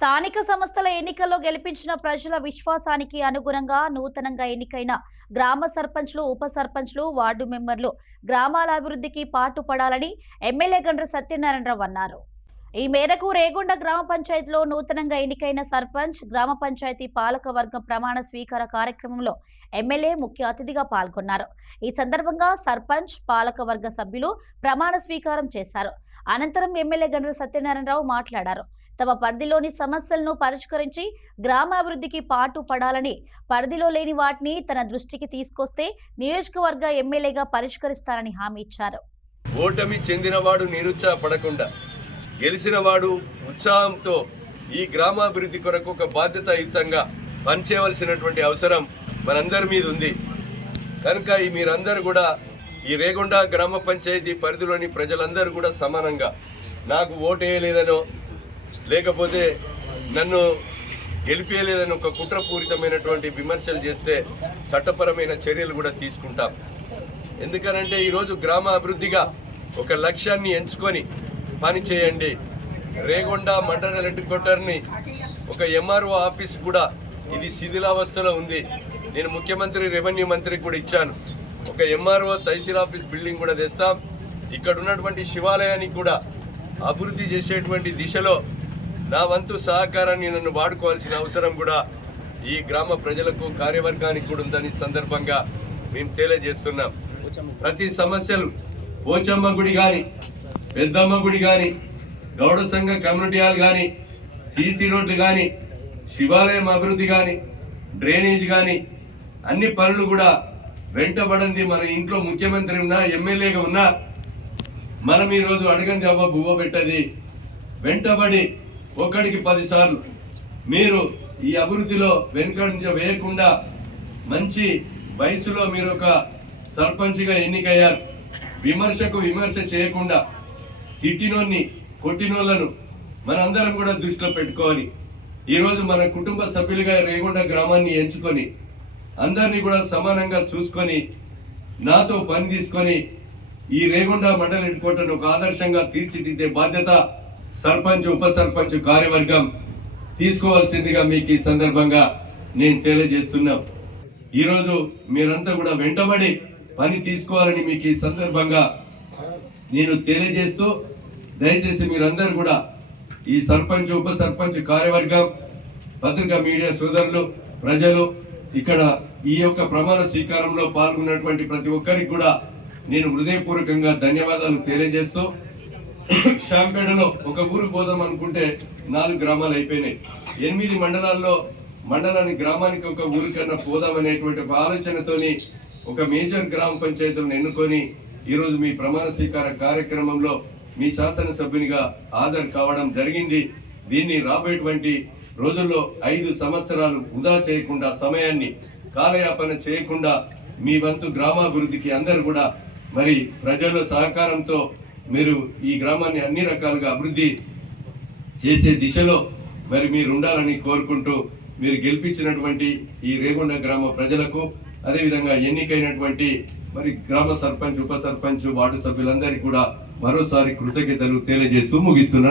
స్థానిక సంస్థల ఎన్నికల్లో గెలిపించిన ప్రజల విశ్వాసానికి అనుగుణంగా నూతనంగా ఎన్నికైన గ్రామ సర్పంచ్లు, ఉప సర్పంచ్లు, వార్డు మెంబర్లు గ్రామాల అభివృద్ధికి పాటుపడాలని ఎమ్మెల్యే గండ్ర సత్యనారాయణరావు అన్నారు. ఈ మేరకు రేగొండ గ్రామ పంచాయతీలో నూతనంగా ఎన్నికైన సర్పంచ్, గ్రామ పంచాయతీ పాలక వర్గం ప్రమాణ స్వీకార కార్యక్రమంలో ఎమ్మెల్యే ముఖ్య అతిథిగా పాల్గొన్నారు. ఈ సందర్భంగా సర్పంచ్, పాలక వర్గ సభ్యులు ప్రమాణ స్వీకారం చేశారు. అనంతరం ఎమ్మెల్యే గండ్ర సత్యనారాయణరావు మాట్లాడారు. తమ పరిధిలోని సమస్యలను పరిష్కరించి గ్రామాభివృద్ధికి పాటుపడాలని, పరిధిలో లేని వాటిని తన దృష్టికి తీసుకొస్తే నియోజకవర్గ ఎమ్మెల్యేగా పరిష్కరిస్తారని హామీ ఇచ్చారు. ఓటమి చెందినవాడు నిరుత్సాహపడకుండా గెలిచినవాడు ఉత్సాహంతో ఈ గ్రామాభివృద్ధి కొరకు ఒక బాధ్యతాయుతంగా పనిచేయవలసినటువంటి అవసరం మనందరి మీద ఉంది. కనుక మీరందరూ కూడా ఈ రేగొండ గ్రామ పంచాయతీ పరిధిలోని ప్రజలందరూ కూడా సమానంగా నాకు ఓటు వేయలేదనో లేకపోతే నన్ను గెలిపేయలేదని ఒక కుట్రపూరితమైనటువంటి విమర్శలు చేస్తే చట్టపరమైన చర్యలు కూడా తీసుకుంటాం. ఎందుకనంటే ఈరోజు గ్రామ అభివృద్ధిగా ఒక లక్ష్యాన్ని ఎంచుకొని పని చేయండి. రేగొండ మండల హెడ్ క్వార్టర్ని ఒక ఎంఆర్ఓ ఆఫీస్ కూడా ఇది శిథిలావస్థలో ఉంది. నేను ముఖ్యమంత్రి, రెవెన్యూ మంత్రికి కూడా ఇచ్చాను. ఒక ఎంఆర్ఓ తహసీల్ ఆఫీస్ బిల్డింగ్ కూడా తెస్తాం. ఇక్కడ ఉన్నటువంటి శివాలయానికి కూడా అభివృద్ధి చేసేటువంటి దిశలో నా వంతు సహకారాన్ని నన్ను వాడుకోవాల్సిన అవసరం కూడా ఈ గ్రామ ప్రజలకు, కార్యవర్గానికి కూడా ఉందని సందర్భంగా మేము తెలియజేస్తున్నాం. ప్రతి సమస్యలు పోచమ్మ గుడి కానీ, పెద్దమ్మ గుడి కానీ, గౌడ సంఘ కమ్యూనిటీ హాల్ కానీ, సీసీ రోడ్లు కానీ, శివాలయం అభివృద్ధి కానీ, డ్రైనేజ్ కానీ అన్ని పనులు కూడా వెంటబడింది. మన ఇంట్లో ముఖ్యమంత్రి ఉన్నా, ఎమ్మెల్యేగా ఉన్నా మనం ఈరోజు అడగంది అవ్వ బువ్వ పెట్టది. వెంటబడి ఒక్కడికి 10 సార్లు మీరు ఈ అభివృద్ధిలో వెనుకంజ వేయకుండా మంచి వయసులో మీరు ఒక సర్పంచ్గా ఎన్నికయ్యారు. విమర్శకు విమర్శ చేయకుండా తిట్టినోన్ని, కొట్టినోళ్లను మనందరం కూడా దృష్టిలో పెట్టుకోవాలి. ఈరోజు మన కుటుంబ సభ్యులుగా రేగొండ గ్రామాన్ని ఎంచుకొని అందరినీ కూడా సమానంగా చూసుకొని నాతో పని తీసుకొని ఈ రేగొండ మండల హెడ్ క్వార్టర్ను ఒక ఆదర్శంగా తీర్చిదిద్దే బాధ్యత సర్పంచ్, ఉప సర్పంచ్ కార్యవర్గం తీసుకోవాల్సిందిగా మీకు ఈ సందర్భంగా నేను తెలియజేస్తున్నా. ఈరోజు మీరంతా కూడా వెంటబడి పని తీసుకోవాలని మీకు ఈ సందర్భంగా నేను తెలియజేస్తూ, దయచేసి మీరందరూ కూడా ఈ సర్పంచ్, ఉప సర్పంచ్ కార్యవర్గం, పత్రికా మీడియా సోదరులు, ప్రజలు, ఇక్కడ ఈ యొక్క ప్రమాణ స్వీకారంలో పాల్గొన్నటువంటి ప్రతి ఒక్కరికి కూడా నేను హృదయపూర్వకంగా ధన్యవాదాలు తెలియజేస్తూ, శాంపేటలో ఒక ఊరు పోదాం అనుకుంటే 4 గ్రామాలు అయిపోయినాయి. 8 మండలాల్లో మండలానికి, గ్రామానికి ఒక ఊరి కన్నా పోదామనేటువంటి ఒక ఆలోచనతోని ఒక మేజర్ గ్రామ పంచాయతీలను ఎన్నుకొని ఈరోజు మీ ప్రమాణ స్వీకార కార్యక్రమంలో మీ శాసనసభ్యునిగా హాజరు కావడం జరిగింది. దీన్ని రాబోయేటువంటి రోజుల్లో 5 సంవత్సరాలు వృధా చేయకుండా, సమయాన్ని కాలయాపన చేయకుండా మీ వంతు గ్రామాభివృద్ధికి అందరూ కూడా మరి ప్రజల సహకారంతో మీరు ఈ గ్రామాన్ని అన్ని రకాలుగా అభివృద్ధి చేసే దిశలో మరి మీరు ఉండాలని కోరుకుంటూ, మీరు గెలిపించినటువంటి ఈ రేగొండ గ్రామ ప్రజలకు, అదేవిధంగా ఎన్నికైనటువంటి మరి గ్రామ సర్పంచ్, ఉప సర్పంచ్, వార్డు సభ్యులందరికీ కూడా మరోసారి కృతజ్ఞతలు తెలియజేస్తూ ముగిస్తున్నారు.